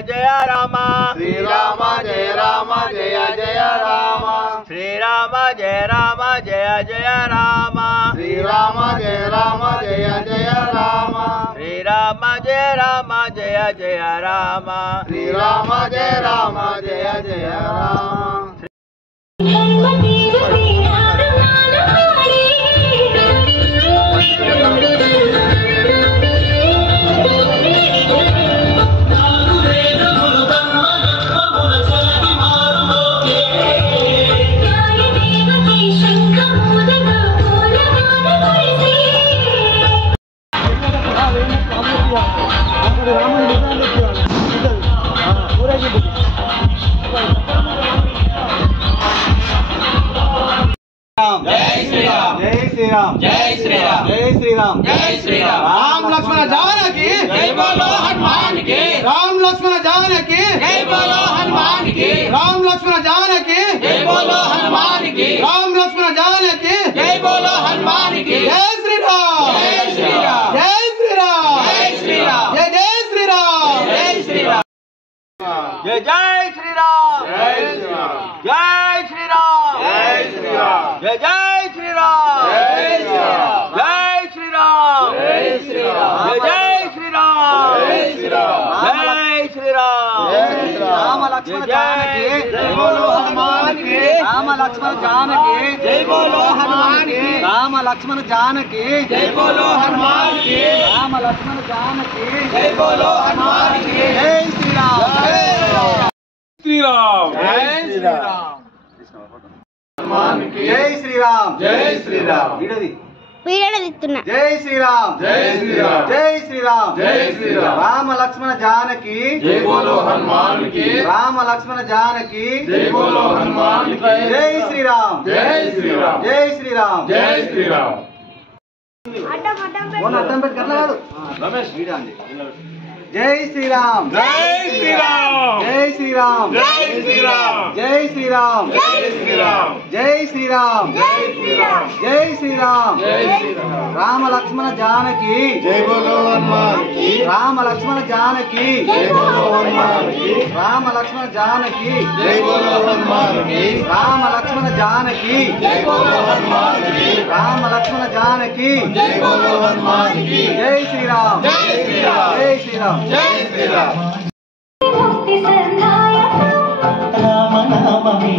जय राम श्रीराम जय राम जय जय राम श्रीराम जय राम जय जय राम श्रीराम जय राम जय जय राम श्रीराम जय राम जय जय राम श्रीराम जय राम जय जय राम जय श्री राम जय श्री राम जय श्री राम जय श्री राम जय श्री राम राम लक्ष्मण जानकी जय बोलो हनुमान की राम लक्ष्मण जानकी जय बोलो हनुमान की राम लक्ष्मण जानकी जय बोलो हनुमान की राम लक्ष्मण जानकी जय बोलो हनुमान की जय श्री राम जय श्री राम जय श्री राम जय श्री राम जय जय श्री राम जय श्री राम जय जय श्री राम जय श्री राम जय श्री राम जय श्री राम जय जय श्री राम जय श्री राम जय श्री राम जय श्री राम जय जय श्री राम जय श्री राम जय श्री राम जय श्री राम लक्ष्मण जानकी जय बोलो हनुमान की राम लक्ष्मण जानकी जय बोलो हनुमान की राम लक्ष्मण जानकी जय बोलो हनुमान की राम लक्ष्मण जानकी जय बोलो हनुमान की जय श्री राम श्री राम जय श्री राम जय श्री राम जय श्री राम వీడదిస్తున్నా जय श्री राम जय श्री राम जय श्री राम जय श्री राम राम लक्ष्मण जानकी जय बोलो हनुमान की राम लक्ष्मण जानकी जय बोलो हनुमान की जय श्री राम जय श्री राम जय श्री राम जय श्री राम अड्डम पेट कట్లా కాదు రమేష్ వీడియో అండి जय श्री राम जय श्री राम जय श्री राम जय श्री राम जय श्री राम जय श्री राम जय श्री राम जय श्री राम जय श्री राम जय श्री राम राम लक्ष्मण जानकी जय बोलो हनुमान की राम लक्ष्मण जानकी जय बोलो हनुमान की राम लक्ष्मण जानकी जय बोलो हनुमान की राम लक्ष्मण जानकी जय बोलो हनुमान की राम लक्ष्मण जानकी जय बोलो हनुमान की जय श्री राम जय श्री राम जय श्री राम जय श्री राम రామ నామమే